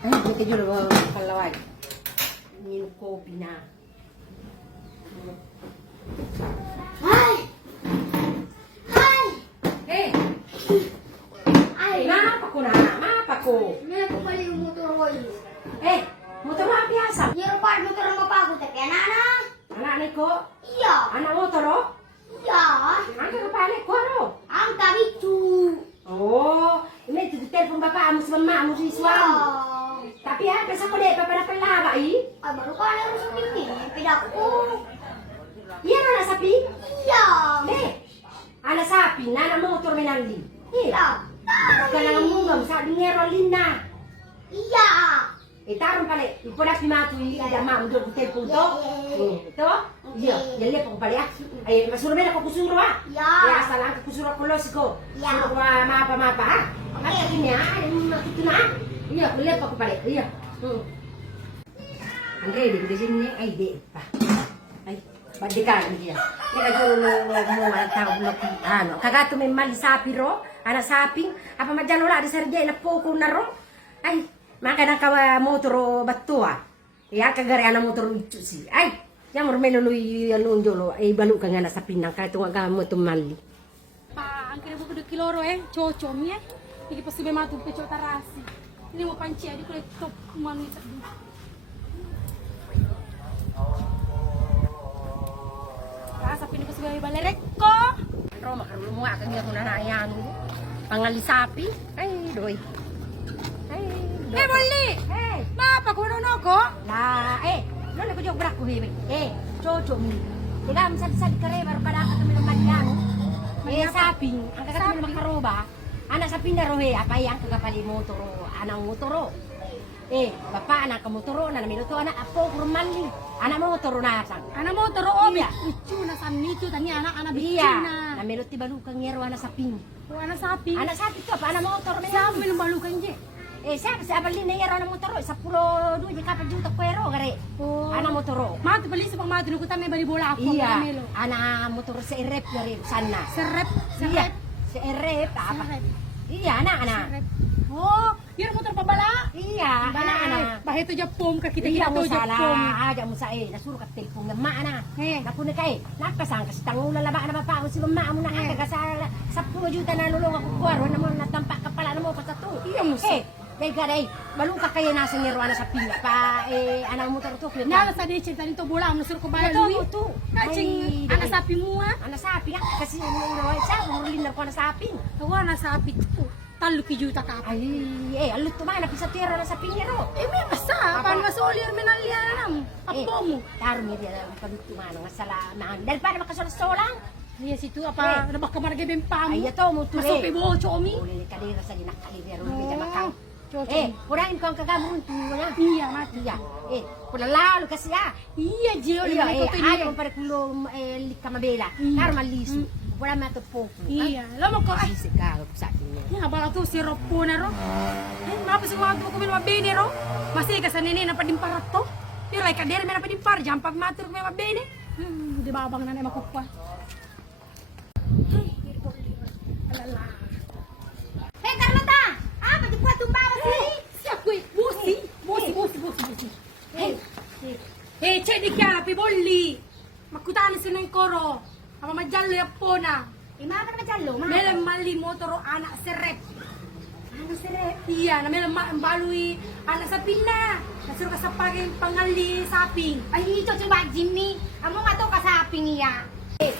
Ay, buti dulu kalawag. Minum kopi na. Ay! Ay! Eh, Ay! mapa ko na, mapa ko. May ko pala yung motor ko yun. Eh, motor mo piyasa. Yung part motor ang mapagod at yan, ana? Anak ko, Iya! anak motor o? Iya! Ang kapalik ko ano? Ang kabitu! Oh, ini itu telepon bapak mo sa mama mo si Iya! suami. Tapi apa sa kulit papanapalaba eh? Ay, baru ka na yung sabihin eh. Pidak ko. Iya na sapi? Iya! Eh, anak sapi, nana motor minandi. Eh, Iya! kailangan mo ngam sa dinero linna. Iya! Eh, tarong pala, ipolas ni Matu yung idama mo doon sa telepon to. Ito? Iya, yan lepo ko pala. Ay, masurumel ako kusuro ha. Iya! Kaya asalan ka kusuro ko los ko. Iya. Suro ko mapa ha. Ay, akin niya, ay, matuto na. Iya, lepo ko pala. Iya. Ang ready ko din niya, ay, di pa. Ay, badikan niya. Ginagulong mo ang tawag na ano. Kagato may mali sapi ro, anak saping, apa madyan wala, di sarjay na poko na ro. Ay, maka na kawa motor batua. Ya kagari ana motor itu si. Ay, yang melului anu jolo ay balu ka nga sa pinang ka tunga ka mo tumali. Pa, ang kinabuko do kiloro chocho mi Iki pa sube matu pecho tarasi. Ini mo panci di kulit top manu sa du. Rasa pini ko sube balerek ko. Ro makarulo mo ka nga kuna na ayan. Pangali sapi. Ay, doy. Ay, doy. Bolli! Hey, Mapa ko no ko? la no le ko jog brak ko hebe. Chocho mi. Tigam sad kare baru pada ka kami magyan. Saping, ang kakatulong makaroba. Anak sapi na rohe, apa yang kagapali motoro, anang motoro. Bapak anak motoro na namiluto anak apo kurmali. Anak motoro na sang. Ana mo toro obi. Iya. Ichu na sanito tanya anak Iya, bichuna. namiluti balukang ngero anak saping. O ana sapi. Anak sapi to apa anak motor Sa na. minum balukan je. Siapa sa abali na ngero anak motoro, 10 di kapag juta kwero gare. Oh. Anak motoro. Matu bali sa pangmatu ko tame bali bola ako Iya, melo. anak motoro sa erep gare sana. Serep, Iya, serep. sa erep apa? Serep. Iya, anak. Serep. Oh, yun mo pabala. Iya, anak. Bahaya tu Japom ka kita Iya kita mo tu Japom. sala, aja mo sa nasuro ka telepon ng maa na. Eh. Napuna kay, napasang kasi tangula laba na mapao si mama mo na aga sa 10 juta na lulong ako kuwaro na mo natampa ka pala na mo pa to. Iya mo sa. Kay gaday, balong ka kayo nasa nirwana sa pinga pa anak mo to to. Nala sa deche tani to bola mo sur ko bala Ito lui. mo to. Kacing ana sapi mo ha. Ana sapi nga kasi no sa murlin na ko na sapi. Tawa na sapi to. Talo ki juta ka. Ay, alut to man sa tira na sa pinero. May masa pan masolir menalya nam. Apo mo. Taro mi dia pagtuman nga sala na. Dahil pa na makasolas-solang. Iya situ apa nabak ka marga ben pam. Ay, ito mo to. Masopi bo chomi. Uli kadira sa dinakaligero ni Oh. makang. Chocho. Kurain ko ang kagamun tu na. Iya mati. Iya. Kula lalo kasi Iya je oli Iya, ko to ayaw ni. para kulo likamabela. Iya. Karmaliso. Wala mato po. Iya, lamo ko ay. Kasi ka sa akin niya. Ya, bala tu si Ropo na ro. Mapos ko ako ko mabene ro. Masih ka sa nini na padimparat to. Pero ay kadere na padimpar jam pag matur ko mabene. Di babang na makukwa. Alala. Hey, Carlota! Apa di buat tumbawa sih? Siya ko busi. Hey, di kya pibolli. Makutani sa nang koro. Ama majallo ya pona. Mama naman dyan, lo. Melam mali motoro anak serep. Ano sir? Iya, na melam balui anak sapina. Nasuruh ka sa paging pangali saping. Ay, ito si Wag Jimmy. Amo nga to kasaping iya.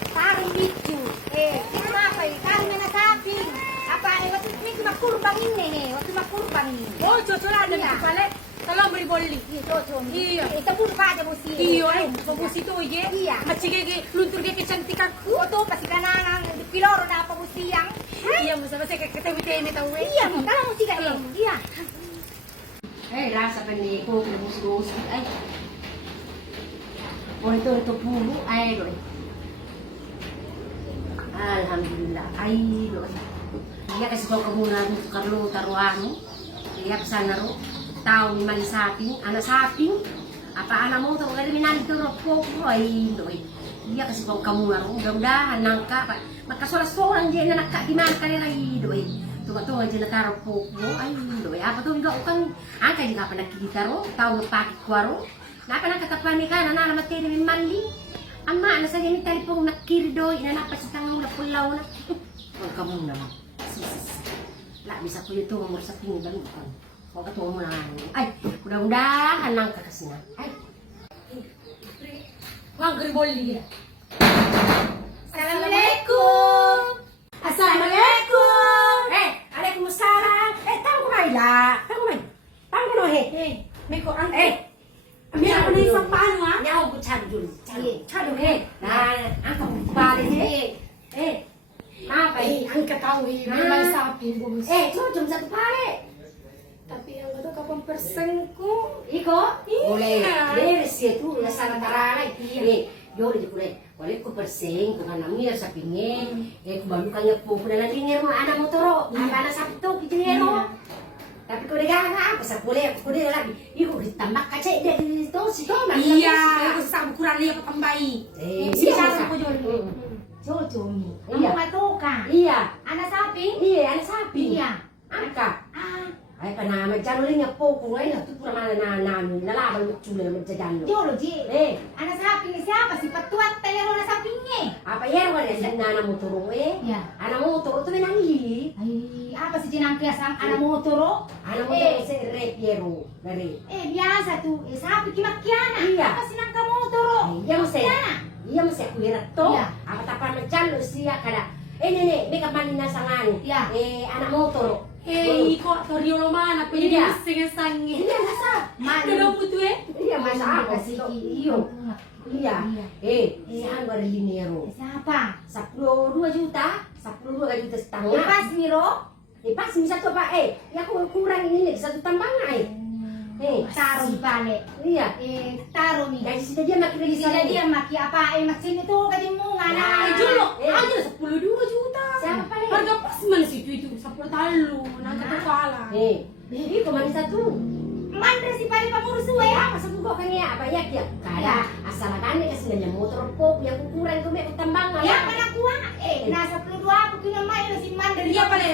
Parang dito. Kinapa kami na nasaping. Apa, waktu ini makurbang ini. Waktu makurbang ini. Oh, cocola na Iya. palet. Talong ribolli. Ito, Iya. Ito pun pa ada musi. Iyo, ay, pabusi to, ye. Iya. Machigigi, luntur gaya kecantikan. Oto, pasti kananang di piloro na apa musi yang. Iya, mo sa basta katawi-tawi ni tawi. Iya, kalau musi ka eh. Iya. Rasa pa ni ko mus ay. Ito pulo ay doy. Alhamdulillah. Ay doy. Iya kasi ko muna ng Carlo taruano. Iya sana ro. Tao ni mali saping, ana saping. Apa ana mo to gali minali to ro ko ay doy. Iya kasi ko kamu nga ro. Mudah-mudahan nangka makasulas-sulan di na nakka di man kanila ay doy. Tuh aja nataro po mo. Ay, do. Apa tuh enggak kan angka juga pernah kita ro, tahu pakai kuaro. Napa nakatapan ka na nalamat kayo ng mali. Ama, nasa ganit telepon nakiri do, inanapas sa tangang na pulaw na. Huwag ka muna mo. Lah, bisa ko ito mo sa pinggan ko. Huwag ka tuwa mo na ay, mudah-mudahan lang ka kasi na. Ay. Wang Gribolli. Assalamualaikum. Assalamualaikum. Waalaikumsalam. Tahu ko la. Tahu ko. Tahu ko he. May ko ang Mira ko na isang paano ha? Nyaw ko chadul. Chadul he. Na, ang kapali he. Mapay. Ang katawi, may sapi bus. Cocom satu pare. Tapi ang gato kapang persen ko. Iko? Iya. Boleh. Beres ya tu, ya sana tarai. Yo di kule. Wala ko perseng ko kana mir sa pingin. Ko baru kanya po na lang dinero ana motoro. Ana sabto dinero. Tapi ko daga apa sa boleh ko de lagi. Iko ditambah kaca de to si to na. Iya, ako sa kurang liya ko tambay. Iya Sa ko jol. Jojo mi. Iya. Amo matuka. Iya. Ana sapi? Iya, ana sapi. Iya. Angka. Ah, Ay panama jalo rin nga po ko ngayon. Ito pura mana na lalaban mo chula mo jalo. Jolo ji. Ana sapi ni siapa? Si patuat tayo na sapi niya. Apa yer wala sa nana mo turo Iya. Ana mo turo to nangi. Ay, apa si jinangkias ang ana motoro? Ana mo turo sa repiero. Dari. Biasa tu. Sapi kimakiana. Iya. Apa si nang kamotoro? Iya mo sa. Kiana. Iya mo sa kuira to. Iya. Apa tapan mo jalo siya kada. Nene, may kapanin na sa ngani. Iya. Ana mo turo. Iko Torio Romana, pwede Iya. sige sangi. Iya nasa. Dalaw mo to Iya masa ako si iyo. Iya. Si Anwar Linero. Siapa? 12 juta, 12 juta setengah. Lepas Miro. Pas satu pak ya aku kurang ini nih satu tambang Taruh di balik. iya Taruh nih. gaji sida dia makin lagi Sila dia maki apa? Makin itu gaji mu ngana. Nah. Jolo, Eh. aja 12 juta. Siapa paling? Harga pas mana sih itu 10 talo, nang kepala. ini kemana satu Mandre si pali pangurus ya. masa buka kan ya apa ya dia kada asal kan kasi nanya motor pop yang ukuran ko may tambang Ya mana kuah? Nasa 10 aku kena main si Mandre. Iya pale.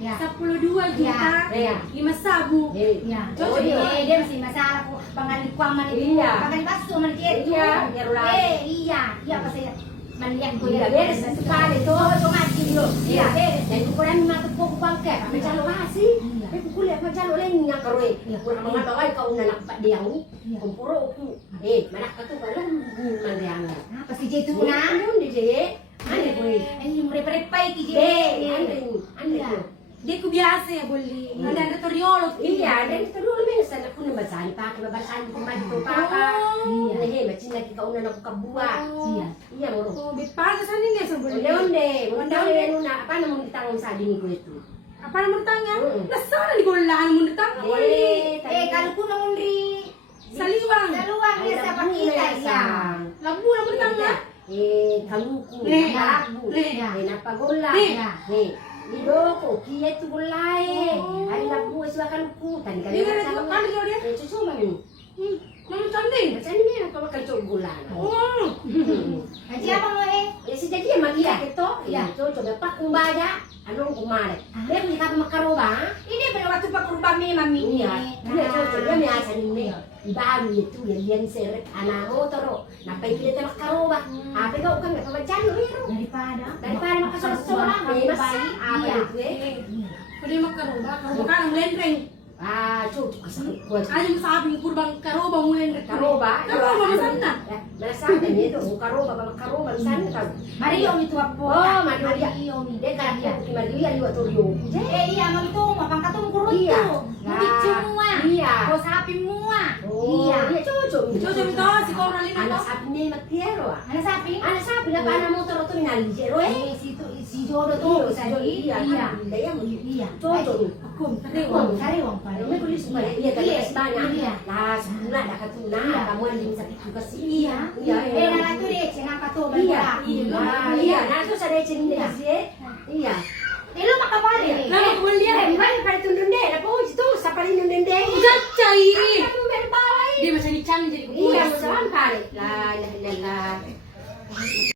Ya. 12 juta. Iya. 5 sabu. Ya. Oh, iya. Dia masih masalah ko pangalikuan man itu. Iya. Pagalibaso man itu. Iya, biar ulang. Iya. Iya pa saya malian ko Iya, beres na sekali to. Ito nga kilo. Iya, beres. dan ukuran mga po ko bangke, kami jalo kasi. Iya. Ay kukulit pa jalo lang nga karoy. Iya. Kurang mga baway ka una nakpa diyaw. Iya. Kumpuro ko. Manak ka to kalang mandiang. Apa si Jetu na? Ano di je? Ano ko Ay, merepay ki Ano ko? Di ko biasa ya boli. Ada Toriolo. Iya, dan itu dulu men sa ko na basahin pa, babasahin ko man to pa. Oh. Iya, macin lagi ka una na ko kabua. Iya. Iya mo. Oh, bipasa sa nila sa boli. Onde, ano na, paano mo ditangong sa dini ko ito? Apa naman tanya? Oo. Nasaan ni golaan mo natang boli. Kalau ko nang undri. Saliwang. Saluang dia sa pakita ya. Labu naman tanya. Kaluku, Le. labu, Le. napagola, Le. idoko, kia tu gulai, ay labu iswa kaluku, tani Ini kali kan kali dia. cucu man, Naman tanding. macam ni ang kamakal gulan. Oh. Haji apa mo Si jadi yang magia itu, Iya. cucu dapat kumbaja, anong kumare. Dia punya kata makaroba, Ini benar waktu pak kurban mi mami. iya, dia cucu dia may asa ni Ibaru itu yang seret anak motor, napai kita makaroba. Apa kau kan nggak kebacan lu? Daripada makasara-sara, may masa apa itu Pwede magkaroba. Karoba ka ng lendreng. cucu kasakit ko. Ayaw sa aking kurbang karoba mo lendreng. Karoba, Karoba, masanta. Masabi nito, karoba, saan ka? Mario itu apa? Oh, Mario. Mario mi. Dia kan Mario liwat Torio. Iya mang itu mapangkatong kurut Iya. tu. Mubicu mua. Iya. Ko sapi mua. Iya, cucu. Jojo ito, si Coralina Anak to. sapi ni Matiero. Ana sapi? Anak sapi na paano motor to minalijero Si Jodo tu tadi. Iya, iya, Iya. Cucu. Akum, Kariwang, tariwang. kariwang pa. May kulis ba? Iya, Iya. kasi banyak. Iya. Lah, sebulan dah katuna, Iya. kamu ada yang sakit juga sih. Iya. Iya, iya. Nana tu dia cenang kato Iya. berbudak. Iya, nah terus ada cerita Iya. sih. Iya. Lu makabali. Nama ko Iya, liya. gimana pada tundun deh? Apa itu? Siapa ini tundun deh? Jacay. Kamu berbawai. Di masih di channel jadi Iya, musahan kali. La ilaha illallah.